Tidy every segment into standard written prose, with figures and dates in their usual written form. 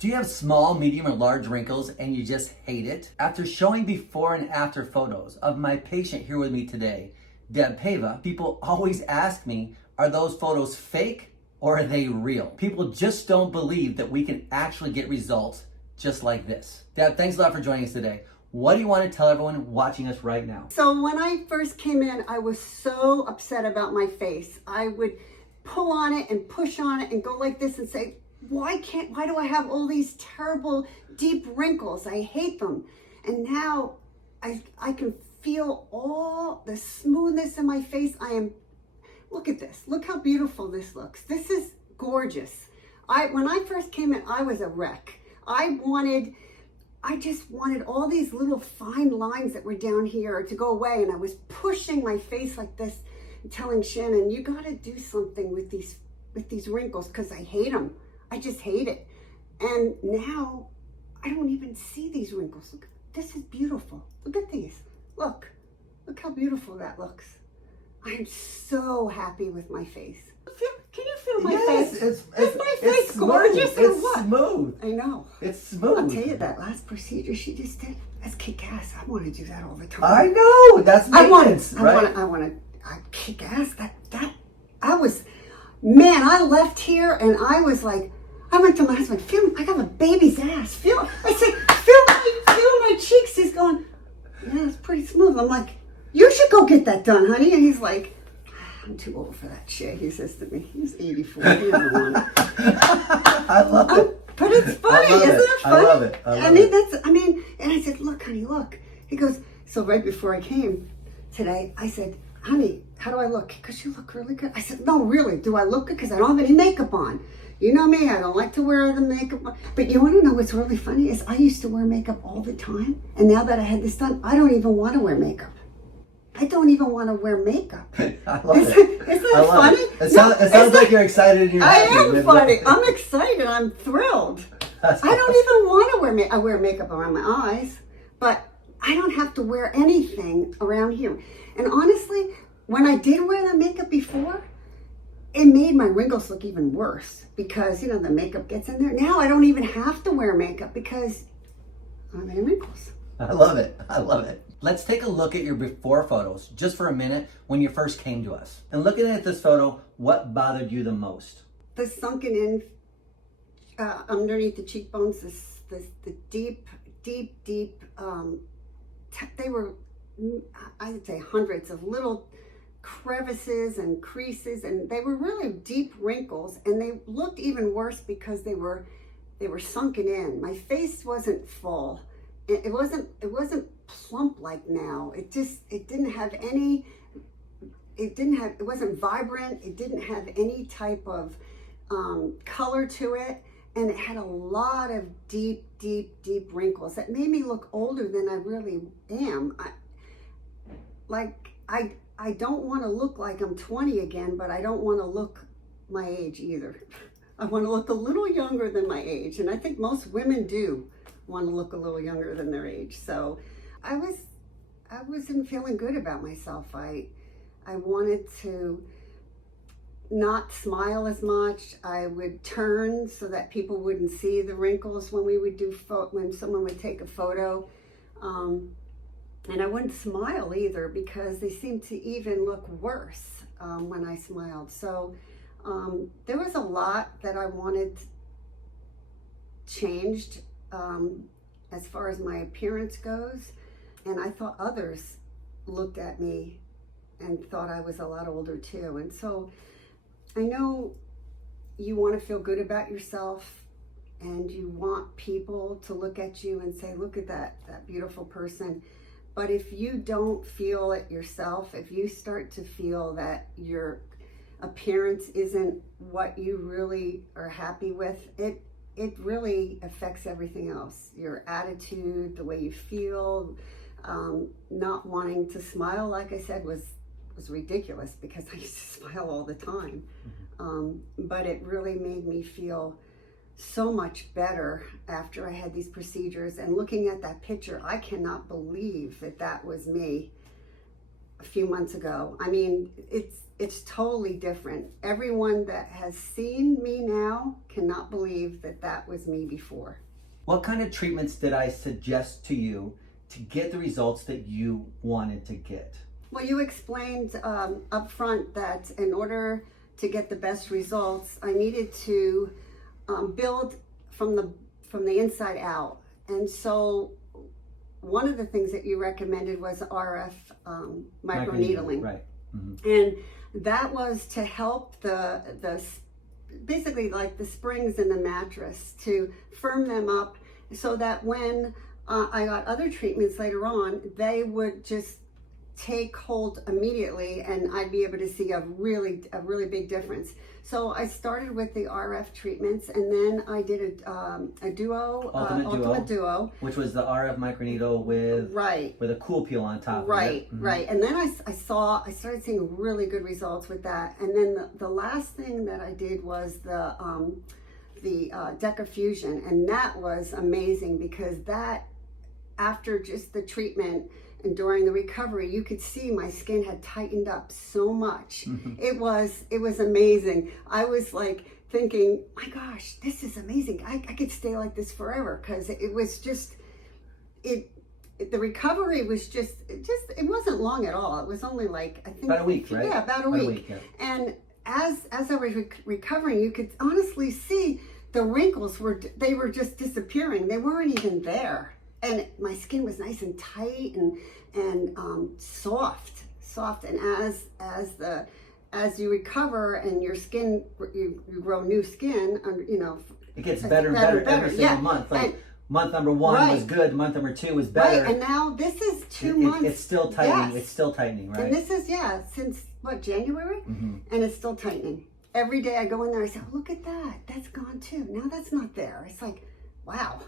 Do you have small, medium, or large wrinkles and you just hate it? After showing before and after photos of my patient here with me today, Deb Pavia, people always ask me, are those photos fake or are they real? People just don't believe that we can actually get results just like this. Deb, thanks a lot for joining us today. What do you want to tell everyone watching us right now? So when I first came in, I was so upset about my face. I would pull on it and push on it and go like this and say, why do I have all these terrible deep wrinkles? I hate them. And now I can feel all the smoothness in my face. Look at this. Look how beautiful this looks. This is gorgeous. When I first came in, I was a wreck. I just wanted all these little fine lines that were down here to go away. And I was pushing my face like this and telling Shannon, you got to do something with these wrinkles because I hate them. I just hate it. And now I don't even see these wrinkles. Look, this is beautiful. Look at these. Look how beautiful that looks. I'm so happy with my face. Can you feel my face? Is my face gorgeous or what? It's smooth. I know. It's smooth. I'll tell you, that last procedure she just did, that's kick ass. I want to do that all the time. I know. That's maintenance, right? I want to kick ass. I left here and I was like, I went to my husband, I got a baby's ass. I said, feel my cheeks. He's going, yeah, it's pretty smooth. I'm like, you should go get that done, honey. And he's like, I'm too old for that shit, he says to me. He's 84. He doesn't want it. I love it. But it's funny, isn't it funny? I love it. And I said, look, honey, look. He goes, so right before I came today, I said, honey, how do I look? Because you look really good. I said, no, really, do I look good? Because I don't have any makeup on. You know me, I don't like to wear the makeup. But you want to know what's really funny is I used to wear makeup all the time. And now that I had this done, I don't even want to wear makeup. I don't even want to wear makeup. I love it. Isn't that funny? It sounds like you're excited and you're happy. I am funny. I'm excited. I'm thrilled. I don't even want to wear makeup. I wear makeup around my eyes, but I don't have to wear anything around here. And honestly, when I did wear the makeup before, it made my wrinkles look even worse because, the makeup gets in there. Now I don't even have to wear makeup because I don't have any wrinkles. I love it. I love it. Let's take a look at your before photos just for a minute when you first came to us. And looking at this photo, what bothered you the most? The sunken in underneath the cheekbones, the deep, they were, I would say, hundreds of little crevices and creases, and they were really deep wrinkles, and they looked even worse because they were sunken in. My face wasn't full. It wasn't plump like now. It wasn't vibrant. It didn't have any type of color to it. And it had a lot of deep wrinkles that made me look older than I really am. I don't want to look like I'm 20 again, but I don't want to look my age either. I want to look a little younger than my age. And I think most women do want to look a little younger than their age. So I wasn't feeling good about myself. I wanted to not smile as much. I would turn so that people wouldn't see the wrinkles when we would when someone would take a photo. And I wouldn't smile either because they seemed to even look worse when I smiled. So there was a lot that I wanted changed as far as my appearance goes. And I thought others looked at me and thought I was a lot older too. And so I know you want to feel good about yourself and you want people to look at you and say, look at that beautiful person. But if you don't feel it yourself, if you start to feel that your appearance isn't what you really are happy with, it really affects everything else. Your attitude, the way you feel, not wanting to smile, like I said, was ridiculous because I used to smile all the time. But it really made me feel so much better after I had these procedures. And looking at that picture, I cannot believe that was me a few months ago. I mean, it's totally different. Everyone that has seen me now cannot believe that that was me before. What kind of treatments did I suggest to you to get the results that you wanted to get? Well, you explained up front that in order to get the best results, I needed to build from the inside out. And so one of the things that you recommended was RF microneedling. Right. Mm-hmm. And that was to help the basically like the springs in the mattress, to firm them up so that when I got other treatments later on, they would just take hold immediately and I'd be able to see a really big difference. So I started with the RF treatments, and then I did a duo, ultimate duo, which was the RF microneedle with a cool peel on top. Right, of it. Mm-hmm. right. And then I started seeing really good results with that. And then the last thing that I did was the DECA Fusion, and that was amazing because that, after just the treatment and during the recovery, you could see my skin had tightened up so much. Mm-hmm. It was amazing. I was like thinking, my gosh, this is amazing. I could stay like this forever, because it was just, the recovery was just, it wasn't long at all. It was only like, I think about a week, right? Yeah, about a week. Yeah. And as I was recovering, you could honestly see the wrinkles were just disappearing. They weren't even there. And my skin was nice and tight and soft. And as you recover and your skin, you grow new skin, it gets better and better every single month. Like month number 1 was good, month number 2 was better. Right, and now this is 2 months. It's still tightening. Yes. It's still tightening, right? And this is since January, mm-hmm. And it's still tightening. Every day I go in there, I say, oh, look at that, that's gone too. Now that's not there. It's like, wow.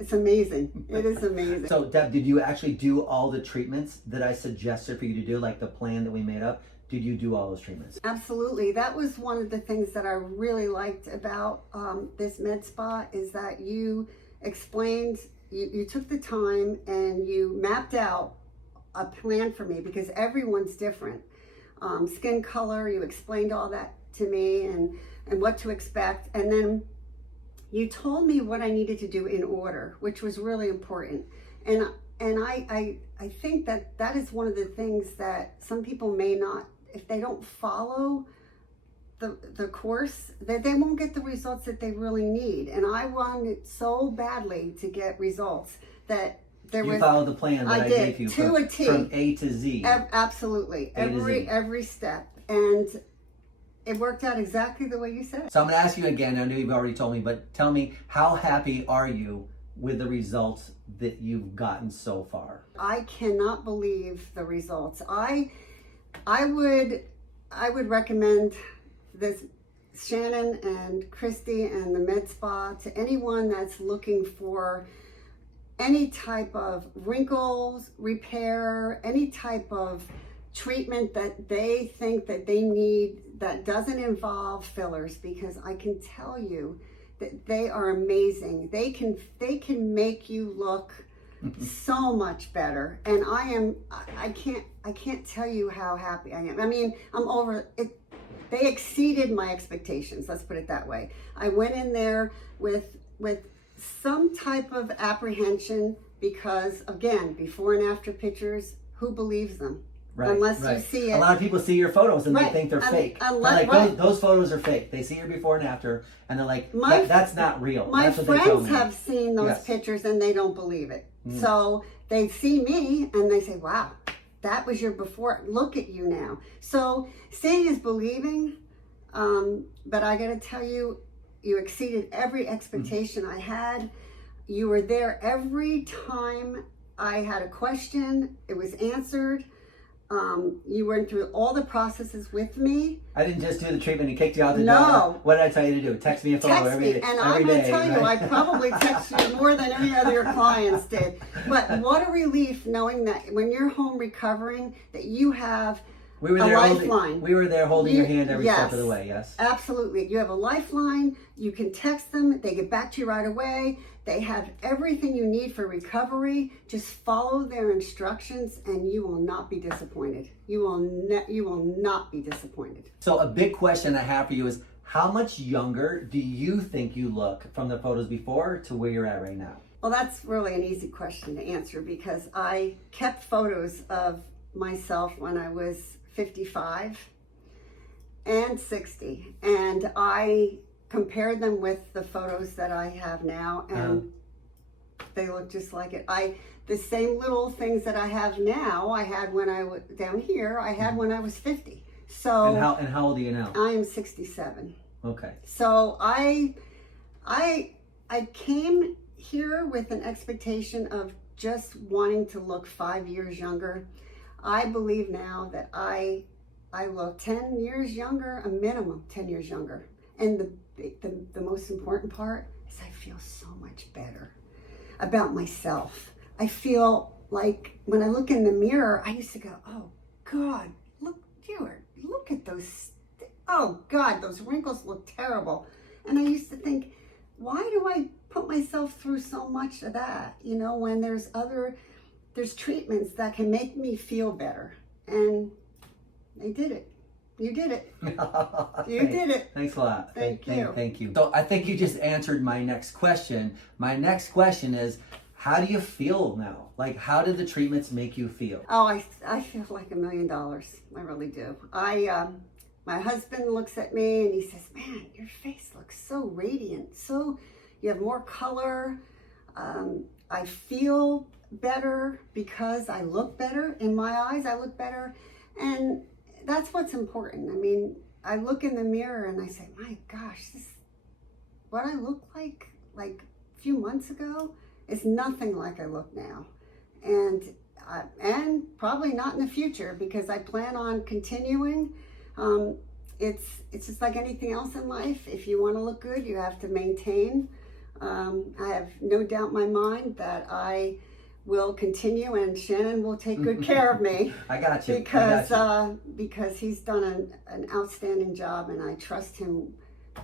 It's amazing. It is amazing. So, Deb, did you actually do all the treatments that I suggested for you to do, like the plan that we made up? Did you do all those treatments? Absolutely. That was one of the things that I really liked about this med spa, is that you explained, you took the time and you mapped out a plan for me, because everyone's different. Skin color, you explained all that to me and what to expect. And then you told me what I needed to do in order, which was really important. And I think that is one of the things that some people may not, if they don't follow the course, that they won't get the results that they really need. And I wanted so badly to get results that you followed the plan that I gave you to a T, from A to Z. Absolutely, every step. And it worked out exactly the way you said. So I'm going to ask you again. I know you've already told me, but tell me, how happy are you with the results that you've gotten so far? I cannot believe the results. I would recommend this, Shannon and Christy and the Med Spa, to anyone that's looking for any type of wrinkles repair, any type of treatment that they think that they need that doesn't involve fillers, because I can tell you that they are amazing. They can make you look so much better. And I can't tell you how happy I am. I mean, I'm over it. They exceeded my expectations. Let's put it that way. I went in there with some type of apprehension, because again, before and after pictures, who believes them? Right, unless you see it. A lot of people see your photos and they think they're fake. Those photos are fake. They see your before and after, and they're like, that's not real. My that's what friends have seen those pictures and they don't believe it. Mm. So they see me and they say, wow, that was your before. Look at you now. So seeing is believing. But I got to tell you, you exceeded every expectation I had. You were there every time I had a question. It was answered. You went through all the processes with me. I didn't just do the treatment and kicked you out the door. No. What did I tell you to do? Text me a photo every day. And I'm going to tell you, I probably text you more than any other your clients did. But what a relief knowing that when you're home recovering, that you have We were a there lifeline. we were there holding your hand every step Yes, of the way, yes. Absolutely. You have a lifeline. You can text them. They get back to you right away. They have everything you need for recovery. Just follow their instructions and you will not be disappointed. You will not be disappointed. So a big question I have for you is, how much younger do you think you look from the photos before to where you're at right now? Well, that's really an easy question to answer because I kept photos of myself when I was 55 and 60, and I compared them with the photos that I have now, and they look just like it. The same little things that I have now, I had when I was down here, I had when I was 50. So and how old are you now? I am 67. Okay. So I came here with an expectation of just wanting to look 5 years younger. I believe now that I look 10 years younger, a minimum 10 years younger. And the most important part is I feel so much better about myself. I feel like when I look in the mirror, I used to go, oh God, look at those, oh God, those wrinkles look terrible. And I used to think, why do I put myself through so much of that? You know, when there's treatments that can make me feel better. And they did it. You did it. You did it. Thanks a lot. Thank you. Thank you. So I think you just answered my next question. My next question is, how do you feel now? Like, how did the treatments make you feel? Oh, I feel like $1 million. I really do. My husband looks at me and he says, man, your face looks so radiant. So you have more color. I feel better because I look better. In my eyes, I look better. And that's what's important. I mean, I look in the mirror and I say, my gosh, what I look like a few months ago is nothing like I look now. And probably not in the future because I plan on continuing. It's just like anything else in life. If you want to look good, you have to maintain. I have no doubt in my mind that I will continue, and Shannon will take good care of me. I got you. Because he's done an outstanding job, and I trust him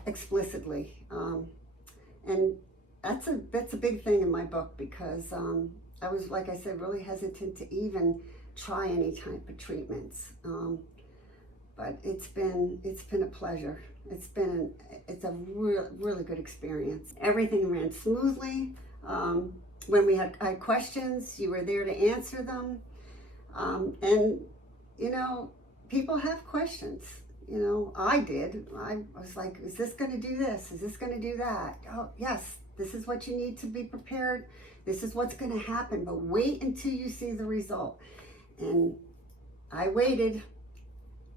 explicitly. And that's a big thing in my book because I was, like I said, really hesitant to even try any type of treatments. But it's been a pleasure. It's a really good experience. Everything ran smoothly. When we had questions, you were there to answer them. And, you know, people have questions. You know, I did. I was like, is this going to do this? Is this going to do that? Oh, yes, this is what you need to be prepared. This is what's going to happen. But wait until you see the result. And I waited.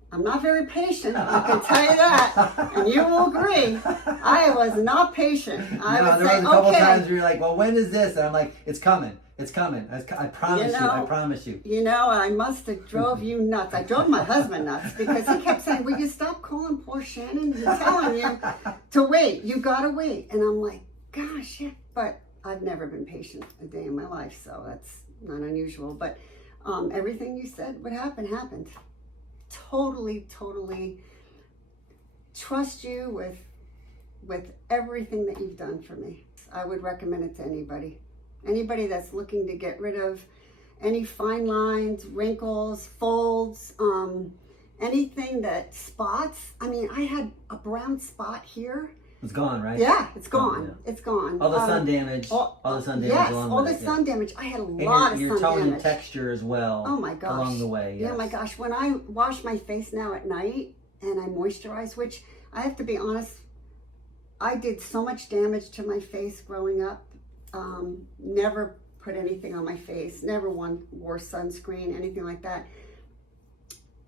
I'm not very patient, I can tell you that, and you will agree. I was not patient. There was a couple times where you're like, well, when is this? And I'm like, it's coming. It's coming. I promise you. I promise you. You know, I must have drove you nuts. I drove my husband nuts because he kept saying, will you stop calling poor Shannon? He's telling you to wait. You got to wait. And I'm like, gosh, yeah. But I've never been patient a day in my life, so that's not unusual. But everything you said would happen, happened. Totally trust you with everything that you've done for me. I would recommend it to anybody that's looking to get rid of any fine lines, wrinkles, folds, anything that spots. I mean, I had a brown spot here. It's gone, right? Yeah, it's gone. Yeah. It's gone. All the sun damage. All the sun damage. Yes, along all with the sun damage. I had a lot of sun damage. Your tone and texture as well. Oh my gosh. Along the way. Yes. Yeah, my gosh. When I wash my face now at night and I moisturize, which I have to be honest, I did so much damage to my face growing up. Never put anything on my face. Never wore sunscreen, anything like that.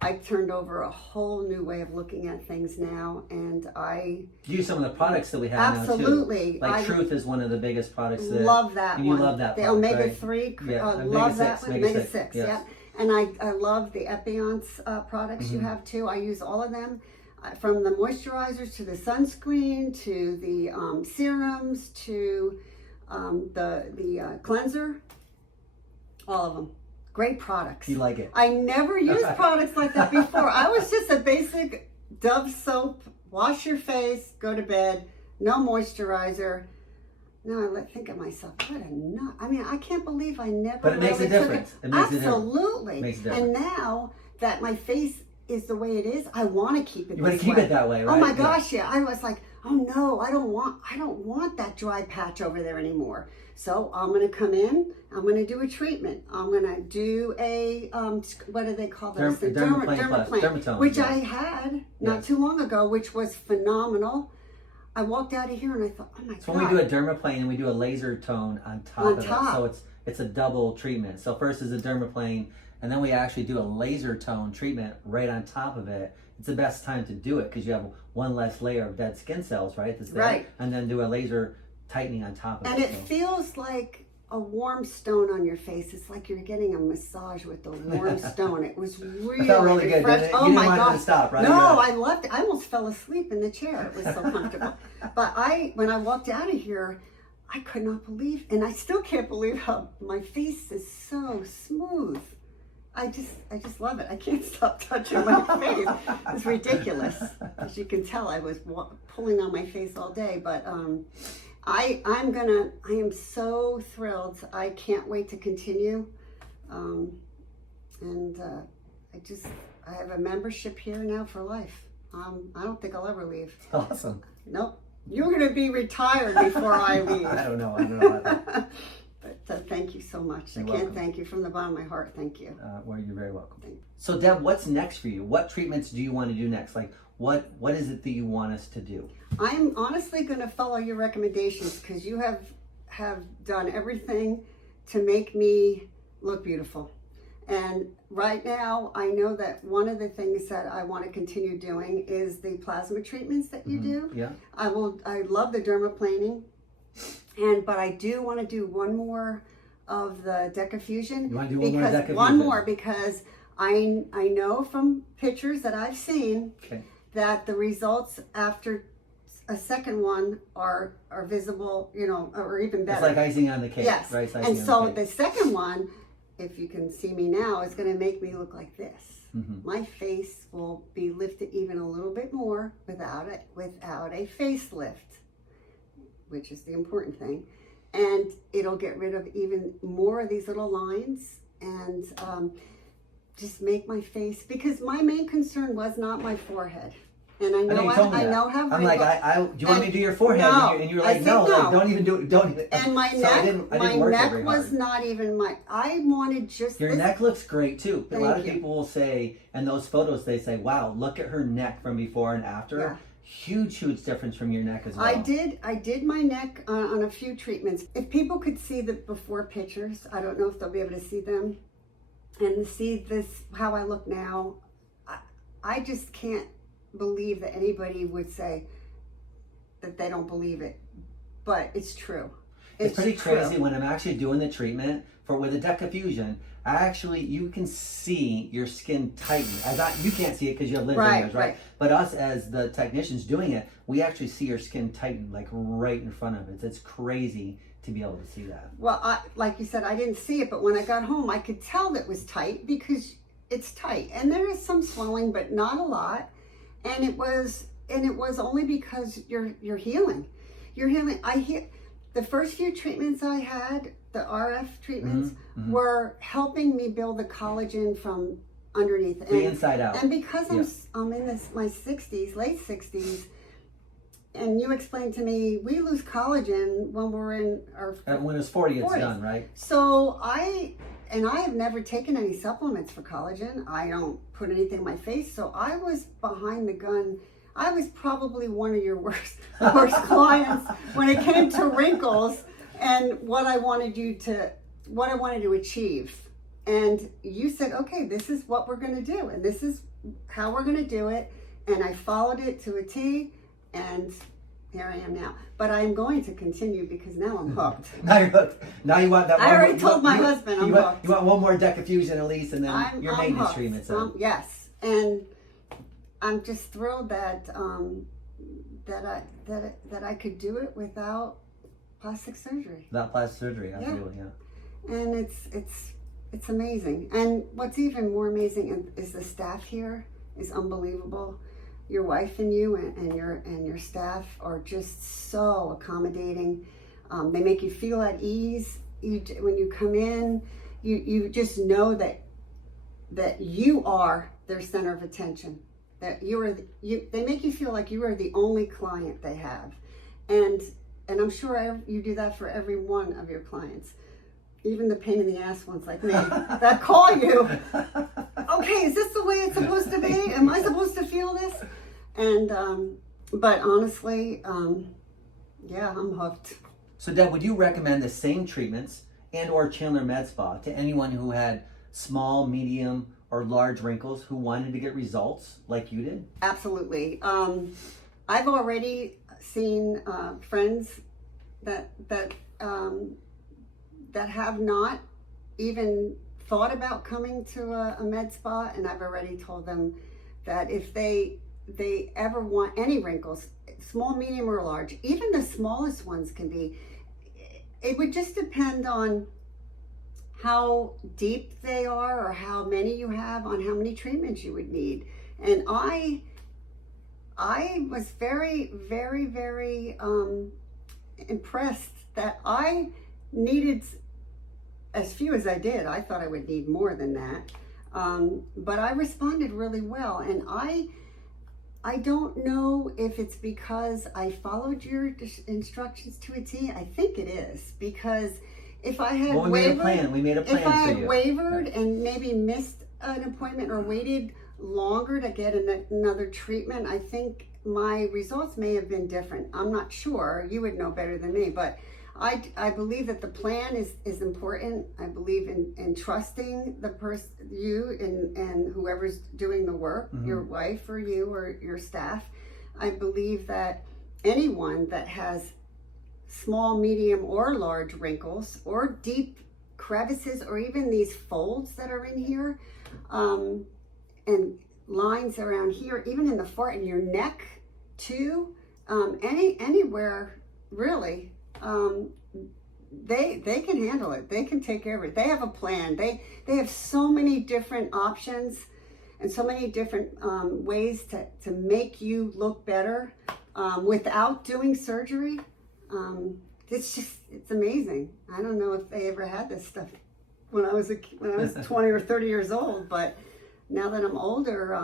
I turned over a whole new way of looking at things now, and I use some of the products that we have absolutely. Now too. Like Truth is one of the biggest products. Love that and one. You love that. The product, omega-3. Right? Yeah, love that one. Omega-6. Yes. Yeah. And I love the Epionce products you have too. I use all of them, from the moisturizers to the sunscreen to the serums to the cleanser. All of them. Great products. You like it? I never used products like that before. I was just a basic Dove soap, wash your face, go to bed, no moisturizer. Now I think of myself, what a nut. I mean, I can't believe I never But it makes a really took difference. It makes Absolutely. It makes a difference. And now that my face is the way it is, I want to keep it You want this to keep way. it that way, right? Oh my gosh, yeah. I was like, oh no, I don't want that dry patch over there anymore. So I'm going to come in, I'm going to do a treatment. I'm going to do a, what do they call those? Dermatone, which I had not too long ago, which was phenomenal. I walked out of here and I thought, oh my God. So when we do a dermaplane and we do a laser tone on top of it, so it's a double treatment. So first is a dermaplane, and then we actually do a laser tone treatment right on top of it. It's the best time to do it because you have one less layer of dead skin cells, right? That's there, right. And then do a laser tightening on top of it. And it feels like a warm stone on your face. It's like you're getting a massage with a warm stone. It was really, felt really good, didn't it? Oh you my didn't want God. it to stop, right? No, I loved it. I almost fell asleep in the chair. It was so comfortable. But when I walked out of here, I could not believe, and I still can't believe how my face is so smooth. I just love it. I can't stop touching my face. It's ridiculous. As you can tell, I was pulling on my face all day, but I am so thrilled. I can't wait to continue. I have a membership here now for life. I don't think I'll ever leave. Awesome. Nope. You're going to be retired before I leave. I don't know about that. But thank you so much. You're I can't welcome. Thank you from the bottom of my heart. Thank you. Well, you're very welcome. So Deb, what's next for you? What treatments do you want to do next? Like what is it that you want us to do? I'm honestly going to follow your recommendations because you have done everything to make me look beautiful. And right now, I know that one of the things that I want to continue doing is the plasma treatments that you do. Yeah. I love the dermaplaning, but I do want to do one more of the decaffusion. You want to do one more decaffusion? One more because I know from pictures that I've seen that the results after a second one are visible, or even better. It's like icing on the cake, yes. right? And so the second one, if you can see me now, is going to make me look like this. Mm-hmm. My face will be lifted even a little bit more without a facelift, which is the important thing. And it'll get rid of even more of these little lines and just make my face, because my main concern was not my forehead. And I know how wrinkles. I'm like, do you want me to do your forehead? No, and you're like, no, like, don't even do it. Don't even. And my neck was not even I wanted just your neck looks great too. A lot of you. people will say, in those photos, they say, wow, look at her neck from before and after. Yeah. Huge difference from your neck as well. I did my neck on a few treatments. If people could see the before pictures, I don't know if they'll be able to see them and see this, how I look now. I just can't believe that anybody would say that they don't believe it, but it's true. It's pretty crazy when I'm actually doing the treatment with a decaffusion. You can see your skin tighten. You can't see it because you have lens layers, right? But us as the technicians doing it, we actually see your skin tighten like right in front of it. It's crazy to be able to see that. Well, like you said, I didn't see it, but when I got home, I could tell that it was tight because it's tight, and there is some swelling, but not a lot. And it was only because you're healing. You're healing. The first few treatments I had, the RF treatments, were helping me build the collagen from underneath. The inside out. And because I'm in my 60s, late 60s, and you explained to me, we lose collagen when we're in our when it's 40, it's done, right? So I have never taken any supplements for collagen. I don't put anything in my face. So I was behind the gun. I was probably one of your worst clients when it came to wrinkles and what I wanted to achieve. And you said, okay, this is what we're going to do. And this is how we're going to do it. And I followed it to a T. And here I am now. But I'm going to continue because now I'm hooked. Now you're hooked. Now you want that. I already told my husband I'm hooked. You want one more decaffusion at least, and then your maintenance treatments. Yes, and I'm just thrilled that that I could do it without plastic surgery. Without plastic surgery, absolutely, yeah. And It's amazing. And what's even more amazing is the staff here is unbelievable. Your wife and you and your staff are just so accommodating. They make you feel at ease. When you come in, you just know that you are their center of attention. That they make you feel like you are the only client they have, and I'm sure you do that for every one of your clients. Even the pain in the ass ones like me that call you. Okay, is this the way it's supposed to be? Am I supposed to feel this? And but honestly, yeah, I'm hooked. So Deb, would you recommend the same treatments and or Chandler Med Spa to anyone who had small, medium, or large wrinkles who wanted to get results like you did? Absolutely. I've already seen friends that have not even thought about coming to a med spa, and I've already told them that if they ever want any wrinkles, small, medium, or large, even the smallest ones can be, it would just depend on how deep they are or how many you have, on how many treatments you would need. And I was very, very, very impressed that I needed as few as I did. I thought I would need more than that. But I responded really well. And I don't know if it's because I followed your instructions to a T. I think it is, because if I had we made a plan for you. If I had wavered and maybe missed an appointment or waited longer to get another treatment, I think my results may have been different. I'm not sure. You would know better than me, but I believe that the plan is important. I believe in trusting the person, you and whoever's doing the work, your wife or you or your staff. I believe that anyone that has small, medium, or large wrinkles or deep crevices or even these folds that are in here and lines around here, even in the far in your neck too, anywhere really, they can handle it. They can take care of it. They have a plan. They have so many different options and so many different ways to make you look better without doing surgery. It's amazing. I don't know if they ever had this stuff when I was 20 or 30 years old, but now that I'm older,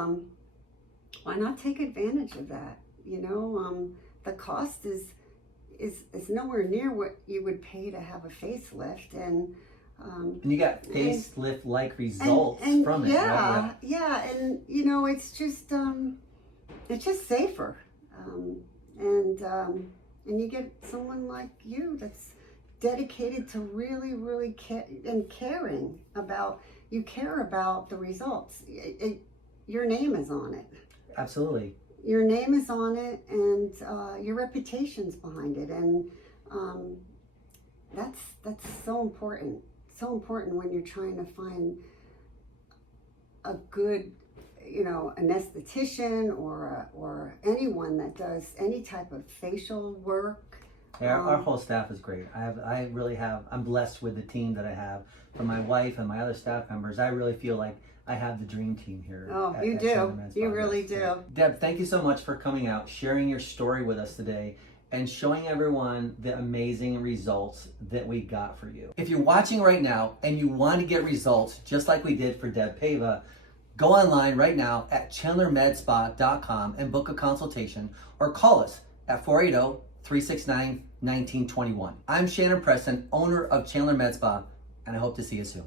why not take advantage of that? You know, the cost is nowhere near what you would pay to have a facelift, and you got facelift like results from it. Yeah, right? Yeah, and you know, it's just safer, and you get someone like you that's dedicated to really caring about. You care about the results. Your name is on it. Absolutely. Your name is on it, and your reputation's behind it, and that's so important. So important when you're trying to find a good, you know, anesthetician or anyone that does any type of facial work. Yeah, our whole staff is great. I'm blessed with the team that I have. From my wife and my other staff members, I really feel like I have the dream team here. Oh, you do. You really do. Deb, thank you so much for coming out, sharing your story with us today, and showing everyone the amazing results that we got for you. If you're watching right now and you want to get results just like we did for Deb Pavia, go online right now at chandlermedspa.com and book a consultation, or call us at 480-369-1921. I'm Shannon Preston, owner of Chandler Med Spa, and I hope to see you soon.